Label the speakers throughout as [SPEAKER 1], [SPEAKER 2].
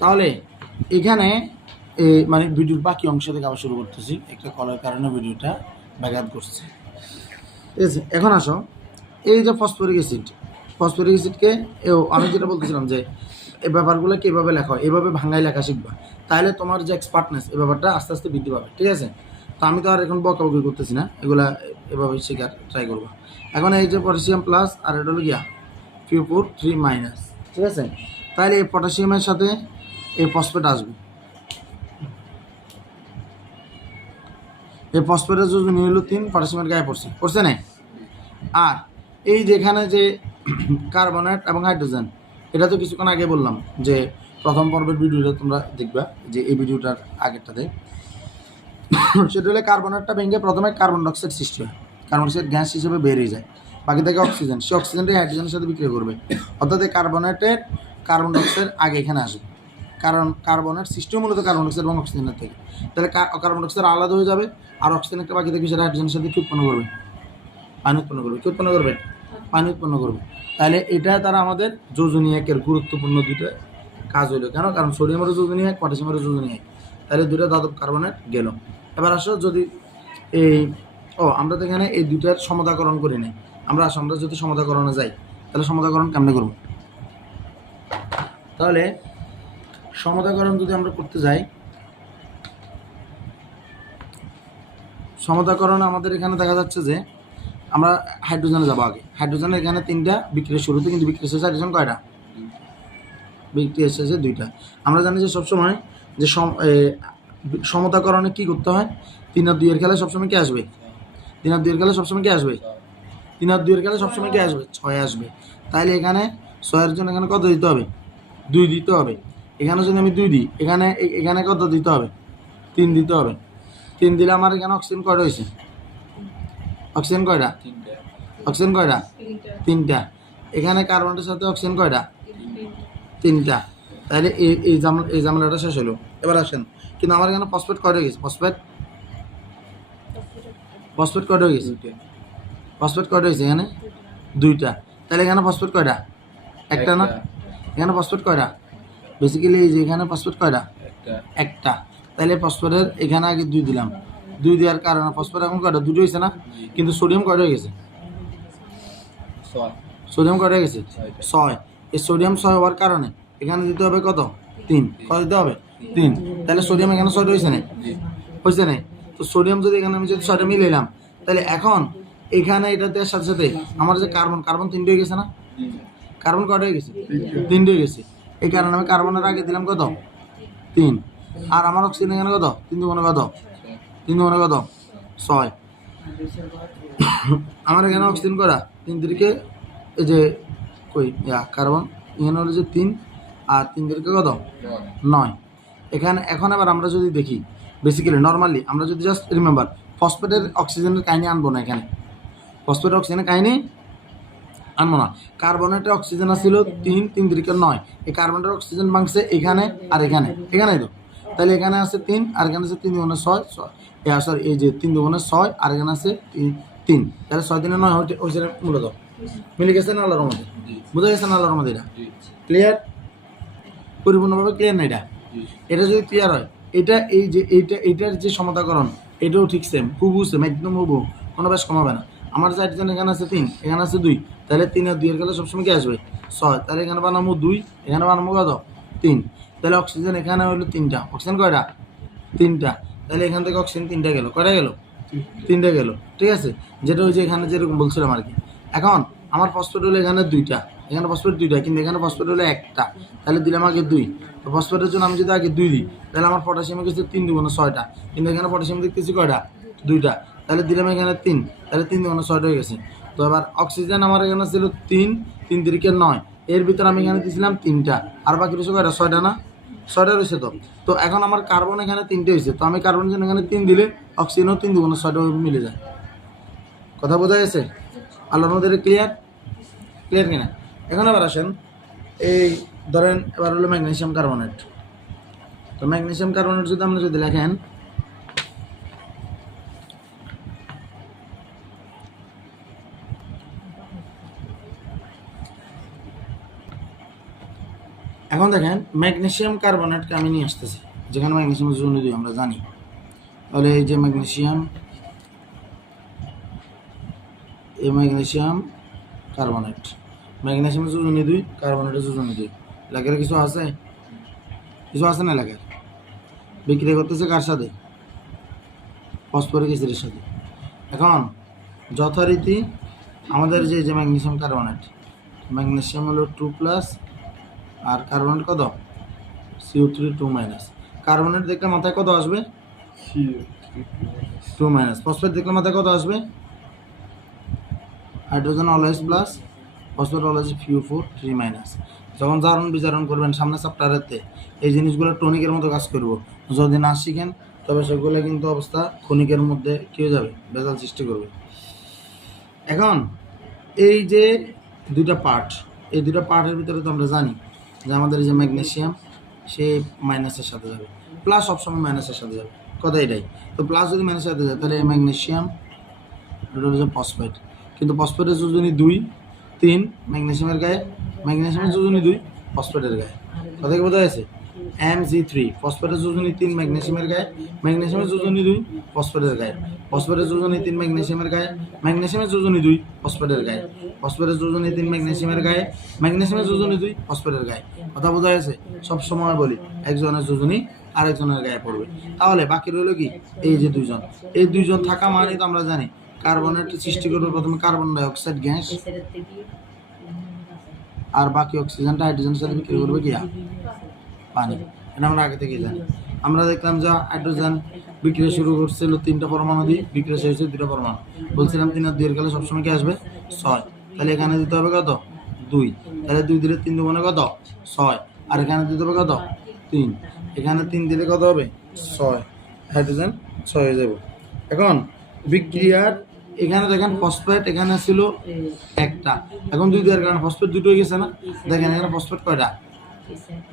[SPEAKER 1] তাহলে এখানে মানে ভিডিওর বাকি অংশ থেকে আবার শুরু করতেছি। একটা কলের কারণে ভিডিওটা ব্যাঘাত করছে ঠিক আছে, এখন আসো। এই যে ফসফরিক অ্যাসিড, ফসফরিক অ্যাসিডকে আমি যেটা বলতেছিলাম যে এই ব্যাপারগুলো কীভাবে লেখা হয়, এভাবে ভাঙাই লেখা শিখবা। তাহলে তোমার যে এক্সপার্টনেস এই ব্যাপারটা আস্তে আস্তে বৃদ্ধি পাবে। ঠিক আছে? তো আমি তো আর এখন বকাবকি করতেছি না, এগুলা এভাবে শেখার ট্রাই করব। এখন এই যে পটাশিয়াম প্লাস আর এটা হলো গিয়া কিউ ফোর থ্রি মাইনাস ঠিক আছে? তাহলে এই পটাশিয়ামের সাথে এই ফসফেট আসবে। এই ফসফেটের যোজনী হলো তিন পটাশিয়ামের গায়ে পড়ছে। পড়ছে না আর এই যেখানে যে কার্বনেট এবং হাইড্রোজেন, এটা তো কিছুক্ষণ আগে বললাম যে প্রথম পর্বের ভিডিওটা তোমরা দেখবা, যে এই ভিডিওটার আগেরটাতে সেটা হলে কার্বনেটটা ভেঙে প্রথমে কার্বন ডাইঅক্সাইড সৃষ্টি হয়। কার্বন ডাইঅক্সাইড গ্যাস হিসেবে বেরিয়ে যায়। বাকি থেকে অক্সিজেন, সে অক্সিজেনটা হাইড্রোজেনের সাথে বিক্রিয়া করবে। অর্থাৎ এই কার্বনেটের কার্বন ডাইঅক্সাইড আগে এখানে আসবে। কারণ কার্বনের সৃষ্টিও মূলত কার্বন ডাইঅক্সাইড এবং অক্সিজেনের থেকে। তাহলে কার্বন ডাইঅক্সাইড আলাদা হয়ে যাবে আর অক্সিজেন একটা বাকি থেকে সেটা হাইড্রোজেনের সাথে কি উৎপন্ন করবে? পানি উৎপন্ন করবে। কি উৎপন্ন করবে? পানি উৎপন্ন করবে। তাহলে এটা তারা আমাদের যোজনী একের গুরুত্বপূর্ণ দুটো কাজ হইল। কেন? কারণ সোডিয়ামেরও যোজনী এক পটাশিয়ামেরও যোজনী এক তাহলে দুটো ধাতব কার্বনেট গেল। এবার আসো যদি এই ও, আমরা তো এখানে এই দুটার সমতাকরণ করি নাই। আমরা আমরা যদি সমতাকরণে যাই, তাহলে সমতাকরণ কেমনে করব? তাহলে সমতাকরণ যদি আমরা করতে যাই সমতাকরণ আমাদের এখানে দেখা যাচ্ছে যে আমরা হাইড্রোজেনে যাব আগে। হাইড্রোজেনের এখানে তিনটা বিক্রিয়া শুরুতে কিন্তু বিক্রিয়া শেষে হাইড্রোজেন কয়টা? বিক্রিয়া শেষে দুইটা। আমরা জানি যে সবসময় যে সম- সমতাকরণে কি করতে হয়? তিন আর দুইয়ের খেলায় সবসময় কে আসবে? তিন আর দুইয়ের খেলায় সবসময় কে আসবে? তিন আর দুইয়ের খেলায় সবসময় কে আসবে? ছয় আসবে। তাইলে এখানে ছয়ের জন্য এখানে কত দিতে হবে? দুই দিতে হবে। এখানে যদি আমি দুই দিই এখানে এখানে কত দিতে হবে? তিন দিতে হবে। তিন দিলে আমার এখানে অক্সিজেন কয়টা হয়েছে? অক্সিজেন কয়টা? অক্সিজেন কয়টা? তিনটা। এখানে কার্বনের সাথে অক্সিজেন কয়টা? তিনটা। তাহলে এই এই জামলা এই জামলাটা শেষ হলো। এবার আসেন। কিন্তু আমার এখানে ফসফেট কয়টা গেছে? ফসফেট ফসফেট কয়টা গেছে? ফসফেট কয়টা হয়েছে এখানে? দুইটা। তাহলে এখানে ফসফেট কয়টা? একটা না? এখানে ফসফেট কয়টা? বেসিক্যালি এই যে এখানে ফসফেট কয়টা? একটা। তাহলে ফসফেটের এখানে আগে দুই দিলাম। দুই দেওয়ার কারণে ফসফেট এখন কয়টা? দুটো হয়েছে না? কিন্তু সোডিয়াম কয়টা হয়ে গেছে? সোডিয়াম কয়টা হয়ে গেছে? ছয়। এই সোডিয়াম ছয় হওয়ার কারণে এখানে দিতে হবে কত? তিন। কত দিতে হবে? তিন। তাহলে সোডিয়াম এখানে ছয়টা হয়েছে না হয়েছে না তো সোডিয়াম যদি এখানে আমি যদি ছয়টা মিলে নিলাম তাহলে এখন এখানে এটা দেওয়ার সাথে সাথে আমার যে কার্বন কার্বন তিনটে হয়ে গেছে না? কার্বন কয়টা হয়ে গেছে? তিনটে হয়ে গেছে। এই কারণে আমি কার্বনের আগে দিলাম কত? তিন। আর আমার অক্সিজেন এখানে কত? তিন দুগুণে কত? তিন দুগুণে কত? ছয়। আমার এখানে অক্সিজেন করা তিন তিরিকে এই যে কই? ইয়া কার্বন এখানে হলো যে তিন। আর তিন তিরিকে কত? নয়। এখানে, এখন আবার আমরা যদি দেখি বেসিক্যালি নর্মালি আমরা যদি জাস্ট রিমেম্বার ফসফেটের অক্সিজেনের কাহিনি আনব না এখানে। ফসফেটের অক্সিজেনের কাহিনী আনব না। কার্বনেটের অক্সিজেন আসছিল তিন তিন তিরিকে নয়। এই কার্বনেটের অক্সিজেন ভাঙছে এখানে আর এখানে। এখানেই তো। তাহলে এখানে আছে তিন আর এখানে আছে তিন দুগুণে ছয় ছয়। সরি এই যে তিন দুগুণে ছয় আর এখানে আছে তিন তাহলে ছয় দিনে নয় হয়েছে মূলত। মিলে গেছে না আল্লাহর মধ্যে বুঝা গেছে না আল্লাহর মধ্যে এটা? ক্লিয়ার পরিপূর্ণভাবে ক্লিয়ার না এটা? এটা যদি ক্লিয়ার হয় এটা এই যে এইটা এইটার যে সমতাকরণ এটাও ঠিক সেম হুবু সেম একদম হুবু কোনো বেশ কমাবে না। আমার একজন এখানে আছে তিন, এখানে আছে দুই, তাহলে তিন আর দুইয়ের গেলে সবসময় কি আসবে? ছয়, তাহলে এখানে বানাবো দুই, এখানে বানাবো কত? তিন, তাহলে অক্সিজেন এখানে হলো তিনটা। অক্সিজেন কয়টা? তিনটা। তাহলে এখান থেকে অক্সিজেন তিনটা গেল। কয়টা গেল? তিনটা গেল। ঠিক আছে? যেটা ওই যে এখানে যেরকম বলছিলাম আর কি। এখন আমার ফসফেট হলো এখানে দুইটা, এখানে ফসফেট দুইটা, কিন্তু এখানে ফসফেট হলো একটা। তাহলে দিলাম আগে দুই। তো ফসফেটের জন্য আমি যদি আগে দুই দিই, তাহলে আমার পটাশিয়াম গেছে তিন দুগুণে ছয়টা। কিন্তু এখানে পটাশিয়াম দেখতেছি কয়টা? দুইটা। তাহলে দিলাম এখানে তিন, তাহলে তিন দুগুণে ছয়টা হয়ে গেছে। তো এবার অক্সিজেন আমার এখানে ছিল তিন তিন তিরিকে নয়। এর ভিতরে আমি এখানে দিয়েছিলাম তিনটা। আর বাকি রয়েছে কয়টা? ছয়টা না? ছয়টা রয়েছে তো। তো এখন আমার কার্বন এখানে তিনটে হয়েছে। তো আমি কার্বন জন্য এখানে তিন দিলে অক্সিজেনও তিন দুগুণে ছয়টা মিলে যায়। কথা বোঝা গেছে? আল্লাহর মধ্যে ক্লিয়ার ক্লিয়ার কিনা? এখন আবার আসেন। এই ধরেন এবার হলো ম্যাগনেসিয়াম কার্বনেট তো ম্যাগনেশিয়াম কার্বনেট যদি আপনি যদি লেখেন এখন দেখেন, ম্যাগনেশিয়াম কার্বনেটকে আমি নিয়ে আসতেছি। যেখানে ম্যাগনেসিয়াম যোজন দিই, আমরা জানি। তাহলে এই যে ম্যাগনেশিয়াম, এই ম্যাগনেশিয়াম কার্বনেট। ম্যাগনেসিয়াম যোজনী দুই, কার্বনেটের যোজনী দুই। এলাকার কিছু আছে? কিছু আছে না এলাকার বিক্রি করতেছে কার সাথে? ফসফরিক অ্যাসিডের সাথে। এখন, যথারীতি আমাদের যে যে ম্যাগনেসিয়াম কার্বনেট ম্যাগনেসিয়াম হলো টু প্লাস আর কার্বনেট কত? CO three two minus carbonate দেখলে মাথায় কত আসবে? টু মাইনাস ফসফেট দেখলে মাথায় কত আসবে? Hydrogen always plus phosphate always few four three minus যখন জারণ বিচারণ করবেন সামনে চ্যাপ্টারেতে এই জিনিসগুলো টনিকের মতো কাজ করব। যদি না শিখেন, তবে সেগুলো কিন্তু অবস্থা ক্ষণিকের মধ্যে কী যাবে? ভেজাল সৃষ্টি করবে। এখন এই যে দুইটা পার্ট এই দুইটা পার্টের ভিতরে তো আমরা জানি যে আমাদের যে ম্যাগনেসিয়াম, সে মাইনাসের সাথে যাবে। প্লাস সবসময় মাইনাসের সাথে যাবে। কথা এটাই। তো প্লাস যদি মাইনাসের সাথে যায়, তাহলে ম্যাগনেসিয়াম, এটা হচ্ছে ফসফেট। কিন্তু ফসফেটের যোজনী দুই, তিন, ম্যাগনেসিয়ামের গায়ে, ম্যাগনেসিয়ামের যোজনী দুই, ফসফেটের গায়ে। কথা কি বোঝা গেছে? এম জি থ্রি ফসফেটের যোজনী তিন, ম্যাগনেসিয়ামের গায়ে, ম্যাগনেসিয়ামের যোজনী দুই, ফসফেটের গায়ে। ফসফেটের যোজনী তিন, ম্যাগনেসিয়ামের গায়ে, ম্যাগনেসিয়ামের যোজনী দুই, ফসফেটের গায়ে। ফসফেটের যোজনী, তিন ম্যাগনেসিয়ামের গায়ে। ম্যাগনেসিয়ামের যোজনী দুই ফসফেটের গায়ে। কথা বোঝা গেছে? সব সময় বলি, একজনের যোজনী আরেকজনের গায়ে পড়বে। তাহলে বাকি রইল কি? এই যে দুইজন। এই দুইজন থাকা মানে তো আমরা জানি, কার্বনের সৃষ্টি করবে প্রথমে কার্বন ডাই অক্সাইড গ্যাস। আর বাকি অক্সিজেনটা হাইড্রোজেনের সাথে বিক্রি করবে কি পানি। এটা আমরা আগে থেকেই জানি। আমরা দেখলাম যে হাইড্রোজেন বিক্রিয়া শুরু করছিল তিনটা পরমাণু দিয়ে বিক্রিয়া শেষ হয়েছে দুটা পরমাণু। বলছিলাম তিন আর দুইয়ের কালে সবসময় কি আসবে? ছয়। তাহলে এখানে দিতে হবে কত? দুই। তাহলে দুই দিলে তিন দুগুণে কত? ছয়। আর এখানে দিতে হবে কত? তিন। এখানে তিন দিলে কত হবে? ছয়। হাইড্রোজেন ছয় হয়ে যাবে। এখন বিক্রিয়ার, এখানে দেখেন ফসফেট এখানে ছিল একটা। এখন দুই দেওয়ার কারণে ফসফেট দুটো হয়ে গেছে না? দেখেন এখানে ফসফেট কয়টা?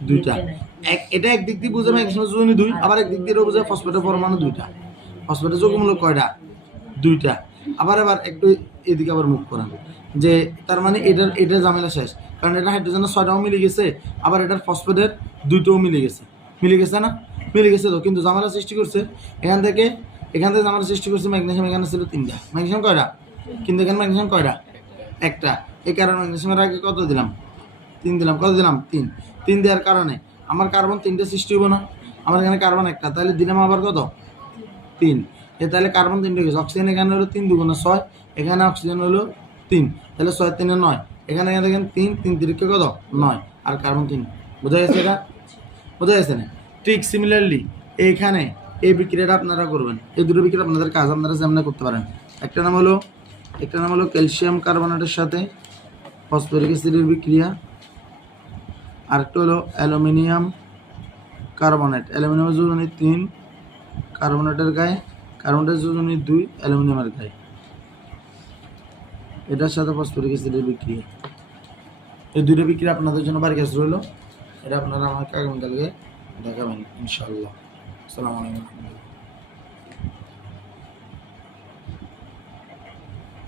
[SPEAKER 1] দুইটা। এক এটা একদিক দিয়ে বুঝাবে একসময় যোজনী দুই, আবার একদিক দিয়ে বোঝাবে ফসফেটের পরমাণু দুইটা। ফসফেটের যোগমূলক কয়টা? দুইটা। আবার আবার একটু এদিকে আবার মুখ করান। যে তার মানে এটার এটা ঝামেলা শেষ। কারণ এটা হাইড্রোজেনের ছয়টাও মিলে গেছে, আবার এটার ফসফেটের দুইটাও মিলে গেছে। মিলে গেছে না? মিলে গেছে তো, কিন্তু ঝামেলা সৃষ্টি করছে। এখান থেকে এখান থেকে ঝামেলা সৃষ্টি করছে ম্যাগনেশিয়াম এখানে ছিল তিনটা। ম্যাগনেসিয়াম কয়টা? কিন্তু এখানে ম্যাগনেসিয়াম কয়টা? একটা। এই কারণে ম্যাগনেশিয়ামের আগে কত দিলাম? তিন দিলাম। কত দিলাম? তিন। তিন দেওয়ার কারণে আমার কার্বন তিনটে সৃষ্টি হব না। আমার এখানে কার্বন একটা। তাহলে দিলাম আবার কত? তিন। এ তাহলে কার্বন তিনটে গেছে। অক্সিজেন এখানে হলো তিন দুগুণে ছয়। এখানে অক্সিজেন হলো তিন, তাহলে ছয় তিনে নয়। এখানে এখানে দেখেন তিন তিন তিরিকে কত? নয়। আর কার্বন তিন। বোঝা গেছে এটা? বোঝা গেছে না? ঠিক সিমিলারলি এইখানে এই বিক্রিয়াটা আপনারা করবেন। এই দুটো বিক্রিয়া আপনাদের কাজ আপনারা যেমন করতে পারেন। একটা নাম হলো, একটা নাম হলো ক্যালসিয়াম কার্বনেটের সাথে ফসফরিক অ্যাসিডের বিক্রিয়া। আরেকটা হলো অ্যালুমিনিয়াম কার্বনেট অ্যালুমিনিয়ামের যোজনী তিন কার্বনেটের গায়ে কার্বনেটের যোজনী দুই অ্যালুমিনিয়ামের গায়ে। এটার সাথে ফসফরিক অ্যাসিডের বিক্রি। এই দুইটা বিক্রি আপনাদের জন্য বাড়ি কাছে রইল। এটা আপনারা আমাকে আগামীকালকে দেখাবেন ইনশাল্লাহ আসসালামু আলাইকুম।